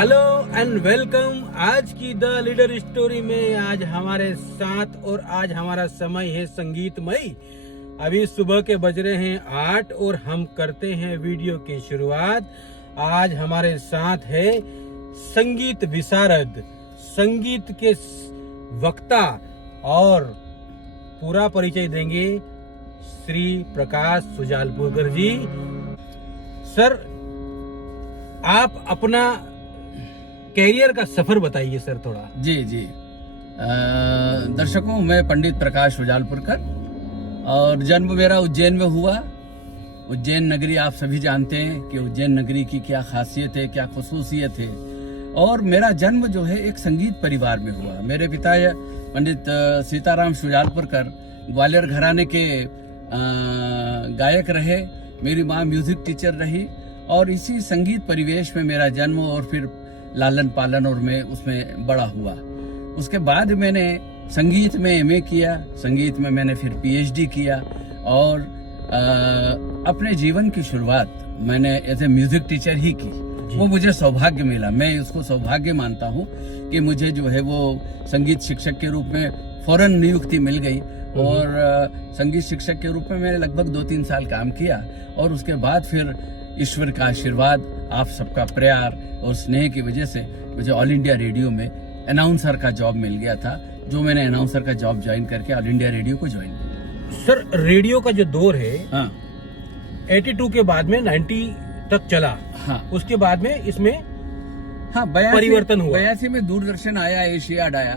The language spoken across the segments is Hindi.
Hello and welcome. आज की द लीडर स्टोरी में आज हमारे साथ और आज हमारा समय है संगीतमय। अभी सुबह के बज रहे हैं 8 और हम करते हैं वीडियो की शुरुआत। आज हमारे साथ है संगीत विशारद, संगीत के वक्ता और पूरा परिचय देंगे श्री प्रकाश सुजालपुरकर जी। सर, आप अपना कैरियर का सफर बताइए सर थोड़ा। जी दर्शकों, मैं पंडित प्रकाश सुजालपुरकर और जन्म मेरा उज्जैन में हुआ। उज्जैन नगरी आप सभी जानते हैं कि उज्जैन नगरी की क्या खासियत है, क्या खुसूसियत है। और मेरा जन्म जो है एक संगीत परिवार में हुआ। मेरे पिता पंडित सीताराम सुजालपुरकर ग्वालियर घराने के गायक रहे। मेरी माँ म्यूजिक टीचर रही और इसी संगीत परिवेश में मेरा जन्म और फिर लालन पालन और मैं उसमें बड़ा हुआ। उसके बाद मैंने संगीत में एमए किया, संगीत में मैंने फिर पीएचडी किया और अपने जीवन की शुरुआत मैंने एज ए म्यूजिक टीचर ही की। वो मुझे सौभाग्य मिला, मैं उसको सौभाग्य मानता हूँ कि मुझे जो है वो संगीत शिक्षक के रूप में फौरन नियुक्ति मिल गई और संगीत शिक्षक के रूप में मैंने लगभग 2-3 साल काम किया और उसके बाद फिर ईश्वर का आशीर्वाद, आप सबका प्यार और स्नेह की वजह से मुझे ऑल इंडिया रेडियो में अनाउंसर का जॉब मिल गया था, जो मैंने अनाउंसर का जॉब ज्वाइन करके ऑल इंडिया रेडियो को ज्वाइन किया। सर, रेडियो का जो दौर है, हाँ, 82 के बाद में 90 तक चला। हाँ, उसके बाद में इसमें हाँ, परिवर्तन हुआ। 82 में दूरदर्शन आया, एशियाड आया।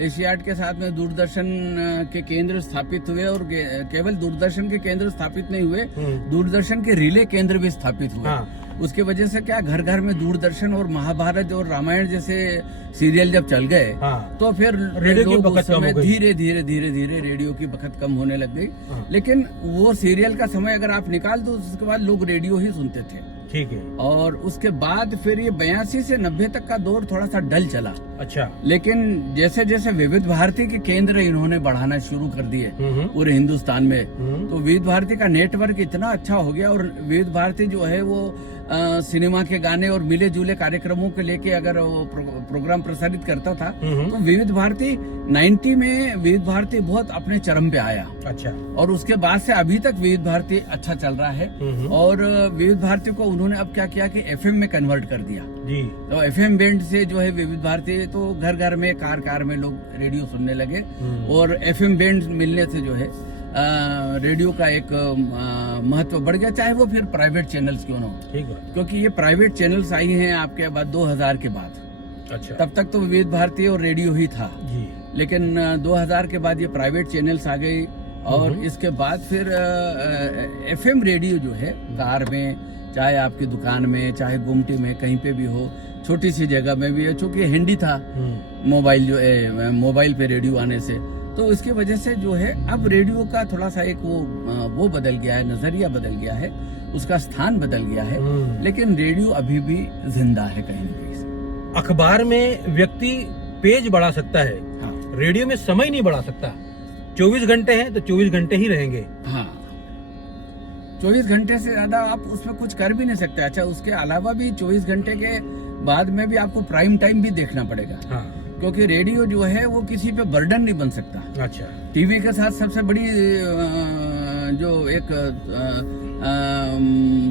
एशियाड के साथ में दूरदर्शन के केंद्र स्थापित हुए और केवल दूरदर्शन के केंद्र स्थापित नहीं हुए, दूरदर्शन के रिले केंद्र भी स्थापित हुए। हाँ। उसके वजह से क्या घर घर में दूरदर्शन और महाभारत और रामायण जैसे सीरियल जब चल गए, हाँ, तो फिर रेडियो की बखत कम हो गई। धीरे धीरे रेडियो की बखत कम होने लग गई। हाँ। लेकिन वो सीरियल का समय अगर आप निकाल दो, उसके बाद लोग रेडियो ही सुनते थे। ठीक है। और उसके बाद फिर ये 82 से 90 तक का दौर थोड़ा सा डल चला। अच्छा। लेकिन जैसे जैसे विविध भारती के केंद्र इन्होंने बढ़ाना शुरू कर दिए पूरे हिंदुस्तान में, तो विविध भारती का नेटवर्क इतना अच्छा हो गया और विविध भारती जो है वो सिनेमा के गाने और मिले जुले कार्यक्रमों के लेके अगर वो प्रोग्राम प्रसारित करता था, तो विविध भारती 90 में विविध भारती बहुत अपने चरम पे आया। अच्छा। और उसके बाद से अभी तक विविध भारती अच्छा चल रहा है। और विविध भारती को उन्होंने अब क्या किया कि एफएम में कन्वर्ट कर दिया जी। तो एफएम बैंड से जो है विविध भारती, तो घर घर में कार में लोग रेडियो सुनने लगे और एफएम बैंड मिलने से जो है रेडियो का एक महत्व बढ़ गया, चाहे वो फिर प्राइवेट चैनल्स क्यों ना हो। ठीक है। क्योंकि ये प्राइवेट चैनल्स आई हैं आपके बाद 2000 के बाद। अच्छा। तब तक तो विविध भारती और रेडियो ही था जी। लेकिन 2000 के बाद ये प्राइवेट चैनल्स आ गई और इसके बाद फिर एफएम रेडियो जो है कार में, चाहे आपकी दुकान में, चाहे गुमटी में, कहीं पे भी हो, छोटी सी जगह में भी है, चूंकि हैंडी था मोबाइल पे रेडियो आने से, तो इसकी वजह से जो है अब रेडियो का थोड़ा सा एक वो बदल गया है, नजरिया बदल गया है, उसका स्थान बदल गया है। लेकिन रेडियो अभी भी जिंदा है कहीं न कहीं। अखबार में व्यक्ति पेज बढ़ा सकता है, हाँ। रेडियो में समय नहीं बढ़ा सकता। 24 घंटे हैं तो 24 घंटे ही रहेंगे। हाँ, 24 घंटे से ज्यादा आप उसमें कुछ कर भी नहीं सकते। अच्छा, उसके अलावा भी 24 घंटे के बाद में भी आपको प्राइम टाइम भी देखना पड़ेगा। हाँ। क्योंकि रेडियो जो है वो किसी पे बर्डन नहीं बन सकता। अच्छा। टीवी के साथ सबसे बड़ी जो एक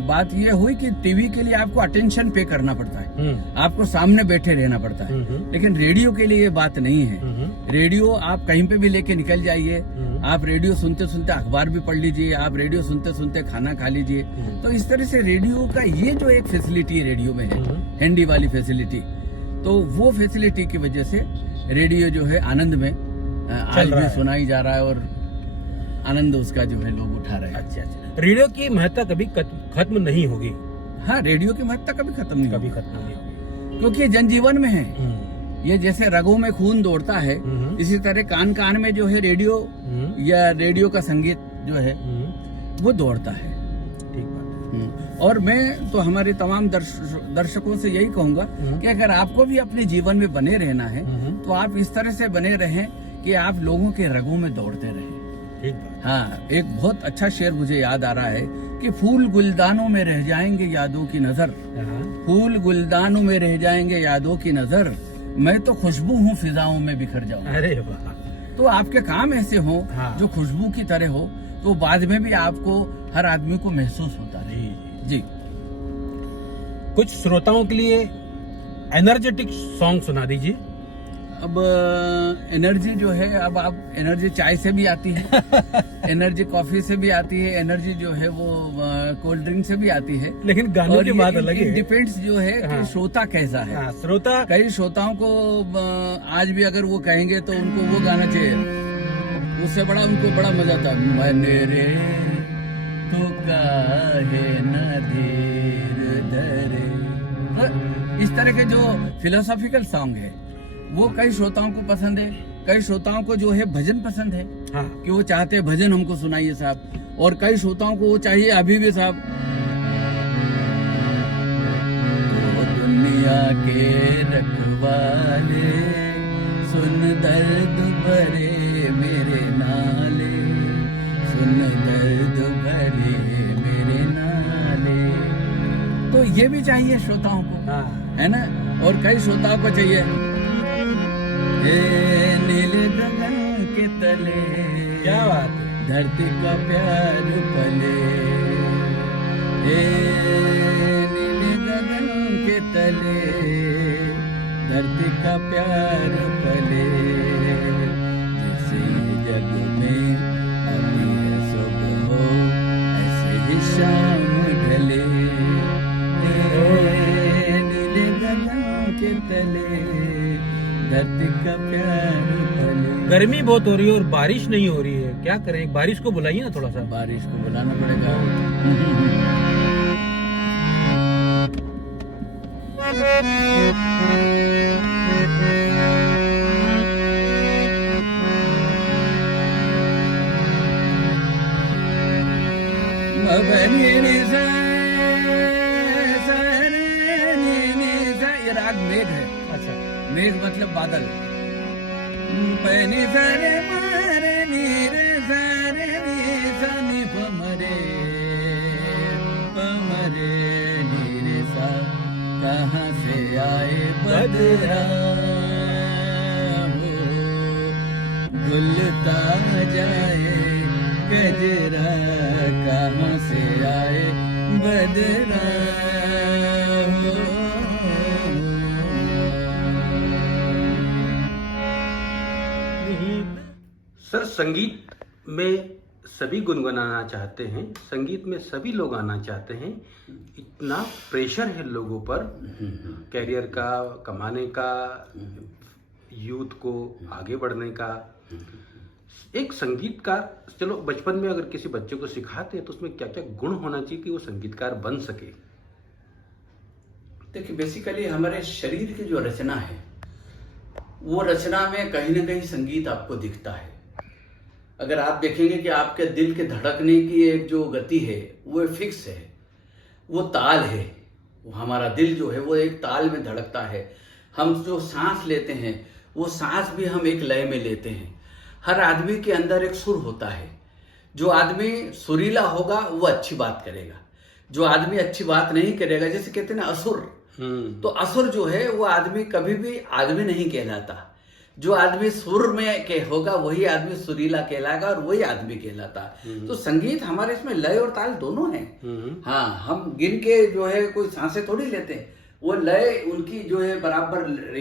बात ये हुई कि टीवी के लिए आपको अटेंशन पे करना पड़ता है, आपको सामने बैठे रहना पड़ता है। लेकिन रेडियो के लिए ये बात नहीं है। रेडियो आप कहीं पे भी लेके निकल जाइए, आप रेडियो सुनते सुनते अखबार भी पढ़ लीजिए, आप रेडियो सुनते सुनते खाना खा लीजिए। तो इस तरह से रेडियो का ये जो एक फैसिलिटी रेडियो में है, हैंडी वाली फैसिलिटी, तो वो फैसिलिटी की वजह से रेडियो जो है आनंद में आज भी सुनाई जा रहा है और आनंद उसका जो है लोग उठा रहे हैं। अच्छा। रेडियो की महत्ता कभी खत्म नहीं होगी। हाँ, रेडियो की महत्ता कभी खत्म नहीं होगी, क्योंकि ये जनजीवन में है। ये जैसे रगों में खून दौड़ता है, इसी तरह कान कान में जो है रेडियो या रेडियो का संगीत जो है वो दौड़ता है। और मैं तो हमारे तमाम दर्शकों से यही कहूंगा कि अगर आपको भी अपने जीवन में बने रहना है तो आप इस तरह से बने रहें कि आप लोगों के रगों में दौड़ते रहें। ठीक बात। हाँ, एक बहुत अच्छा शेर मुझे याद आ रहा है कि फूल गुलदानों में रह जाएंगे यादों की नजर, हाँ। फूल गुलदानों में रह जाएंगे यादों की नजर, मैं तो खुशबू हूँ फिजाओं में बिखर जाऊं। अरे वाह। तो आपके काम ऐसे हो हाँ। जो खुशबू की तरह हो, तो बाद में भी आपको हर आदमी को महसूस होता है। जी। कुछ श्रोताओं के लिए एनर्जेटिक सॉन्ग सुना दीजिए। अब एनर्जी जो है, अब आप एनर्जी चाय से भी आती है, एनर्जी कॉफी से भी आती है, एनर्जी जो है वो कोल्ड ड्रिंक से भी आती है। लेकिन गानों की बात अलग है। डिपेंड्स जो है हाँ। कि श्रोता कैसा है। हाँ, श्रोता कई श्रोताओं को आज भी अगर वो कहेंगे तो उनको वो गाना चाहिए, उससे बड़ा उनको बड़ा मजा आता। मैंने रे तो काहे न धीर धरे, तो इस तरह के जो फिलोसॉफिकल सॉन्ग है वो कई श्रोताओं को पसंद है। कई श्रोताओं को जो है भजन पसंद है, हाँ। कि वो चाहते हैं भजन हमको सुनाइए साहब, और कई श्रोताओं को वो चाहिए अभी भी साहब, तो दुनिया के रखवाले सुन दर्द भरे मेरे नाले, सुन दर्द भरे मेरे नाले। तो ये भी चाहिए श्रोताओं को, हाँ। है ना। और कई श्रोताओं को चाहिए नीले गगन के तले, क्या बात है। धरती का प्यार पले, नीले गगन के तले, धरती का प्यार पले, जैसे ये जग में अभी सुबह हो ऐसे ही शाम ढले, नीले गगन के तले, धरती का प्यार पले। गर्मी बहुत हो रही है और बारिश नहीं हो रही है, क्या करें? बारिश को बुलाइए ना थोड़ा सा। बारिश को बुलाना पड़ेगा। ये राग मेघ है। अच्छा। मेघ मतलब बादल। पैनी सारे मारे नीरे सारे नी सनी पमरे, पमरे नीरे सा, कहाँ से आए बदरा हो, घुलता जाए गजरा, कहाँ से आए बदरा हो। सर, संगीत में सभी गुनगुनाना चाहते हैं, संगीत में सभी लोग आना चाहते हैं, इतना प्रेशर है लोगों पर कैरियर का, कमाने का, यूथ को आगे बढ़ने का। एक संगीतकार, चलो बचपन में अगर किसी बच्चे को सिखाते हैं तो उसमें क्या क्या गुण होना चाहिए कि वो संगीतकार बन सके? देखिए, बेसिकली हमारे शरीर की जो रचना है, वो रचना में कहीं ना कहीं संगीत आपको दिखता है। अगर आप देखेंगे कि आपके दिल के धड़कने की एक जो गति है वो फिक्स है, वो ताल है, वो हमारा दिल जो है वो एक ताल में धड़कता है। हम जो सांस लेते हैं वो सांस भी हम एक लय में लेते हैं। हर आदमी के अंदर एक सुर होता है। जो आदमी सुरीला होगा वो अच्छी बात करेगा, जो आदमी अच्छी बात नहीं करेगा, जैसे कहते हैं ना असुर, तो असुर जो है वो आदमी कभी भी आदमी नहीं कहलाता। जो आदमी सुर में के होगा वही आदमी सुरीला कहलाएगा और वही आदमी कहलाता। तो संगीत हमारे इसमें लय और ताल दोनों है। हाँ, हम गिन के जो है कोई सांसें थोड़ी लेते हैं, वो लय उनकी जो है बराबर,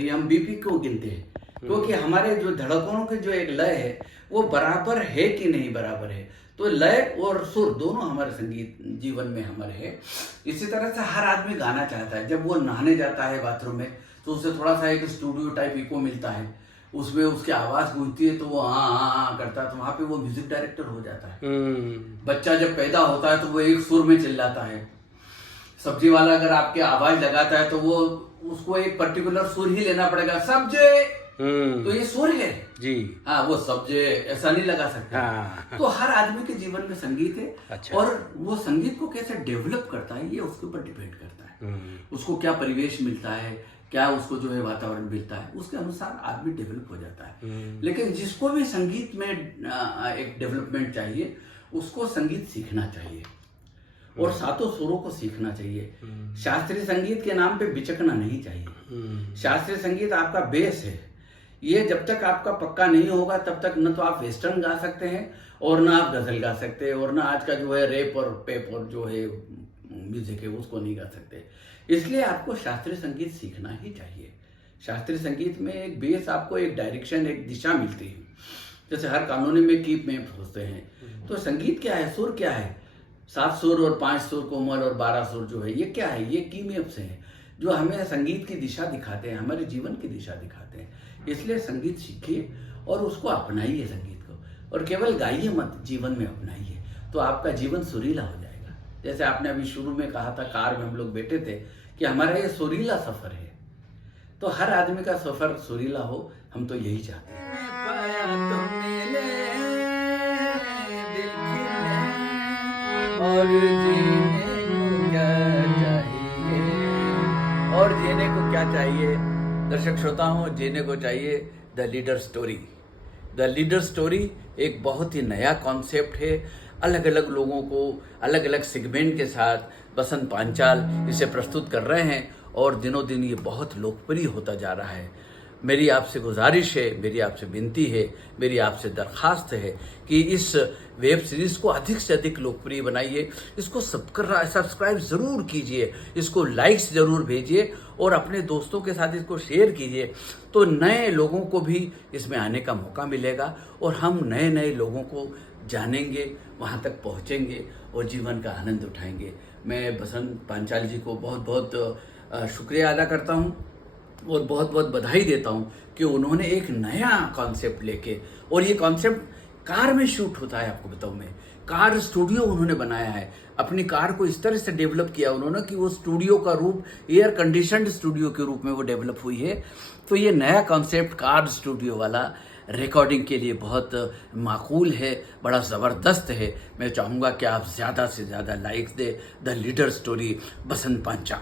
हम बीपी को गिनते हैं, क्योंकि हमारे जो धड़कनों के जो एक लय है वो बराबर है कि नहीं बराबर है। तो लय और सुर दोनों हमारे संगीत जीवन में हमारे है। इसी तरह से हर आदमी गाना चाहता है। जब वो नहाने जाता है बाथरूम में तो उसे थोड़ा सा एक स्टूडियो टाइप इको मिलता है, उसमें उसकी आवाज गूंजती है तो वो हाँ करता है, तो वहां पे वो म्यूजिक डायरेक्टर हो जाता है। बच्चा जब पैदा होता है तो वो एक सुर में चिल्लाता है। सब्जी वाला अगर आपके आवाज लगाता है तो वो उसको एक पर्टिकुलर सुर ही लेना पड़ेगा, सब्जी, तो ये सुर है जी। हाँ, वो सब्जी ऐसा नहीं लगा सकता। हाँ। तो हर आदमी के जीवन में संगीत है। अच्छा। और वो संगीत को कैसे डेवलप करता है ये उसके ऊपर डिपेंड करता है। उसको क्या परिवेश मिलता है, क्या उसको जो है वातावरण मिलता है, उसके अनुसार आदमी डेवलप हो जाता है। लेकिन जिसको भी संगीत में एक डेवलपमेंट चाहिए, उसको संगीत सीखना चाहिए और सातों सुरों को सीखना चाहिए। शास्त्रीय संगीत के नाम पे बिचकना नहीं चाहिए। शास्त्रीय संगीत आपका बेस है, ये जब तक आपका पक्का नहीं होगा तब तक न तो आप वेस्टर्न गा सकते हैं और ना आप गजल गा सकते हैं और ना आज का जो है रैप और पेप और जो है म्यूजिक है उसको नहीं गा सकते। इसलिए आपको शास्त्रीय संगीत सीखना ही चाहिए। शास्त्रीय संगीत में एक बेस, आपको एक डायरेक्शन, एक दिशा मिलती है। जैसे हर कानूनी में कीप में होते हैं, तो संगीत क्या है, सुर क्या है, 7 सुर और 5 सुर कोमल और 12 सुर जो है, ये क्या है, ये की में से है जो हमें संगीत की दिशा दिखाते हैं, हमारे जीवन की दिशा दिखाते हैं। इसलिए संगीत सीखिए और उसको अपनाइए संगीत को, और केवल गाइए मत, जीवन में अपनाइए, तो आपका जीवन सुरीला हो जाएगा। जैसे आपने अभी शुरू में कहा था, कार में हम लोग बैठे थे, कि हमारा ये सुरीला सफर है, तो हर आदमी का सफर सुरीला हो, हम तो यही चाहते हैं। और जीने को क्या चाहिए दर्शक श्रोताओं, जीने को चाहिए the leader story. The leader story एक बहुत ही नया कॉन्सेप्ट है। अलग अलग लोगों को अलग अलग सेगमेंट के साथ बसंत पांचाल इसे प्रस्तुत कर रहे हैं और दिनों दिन ये बहुत लोकप्रिय होता जा रहा है। मेरी आपसे गुजारिश है, मेरी आपसे विनती है, मेरी आपसे दरखास्त है कि इस वेब सीरीज़ को अधिक से अधिक लोकप्रिय बनाइए। इसको सब्सक्राइब ज़रूर कीजिए, इसको लाइक्स ज़रूर भेजिए और अपने दोस्तों के साथ इसको शेयर कीजिए, तो नए लोगों को भी इसमें आने का मौका मिलेगा और हम नए नए लोगों को जानेंगे, वहाँ तक पहुँचेंगे और जीवन का आनंद उठाएंगे। मैं बसंत पांचाल जी को बहुत बहुत शुक्रिया अदा करता हूँ और बहुत बहुत बधाई देता हूँ कि उन्होंने एक नया कॉन्सेप्ट लेके, और ये कॉन्सेप्ट कार में शूट होता है। आपको बताऊँ, मैं कार स्टूडियो उन्होंने बनाया है, अपनी कार को इस तरह से डेवलप किया उन्होंने कि वो स्टूडियो का रूप एयर कंडीशनड स्टूडियो के रूप में वो डेवलप हुई है। तो ये नया कॉन्सेप्ट कार स्टूडियो वाला रिकॉर्डिंग के लिए बहुत माकूल है, बड़ा ज़बरदस्त है। मैं चाहूँगा कि आप ज़्यादा से ज़्यादा लाइक्स दें the leader story Basant Panchal.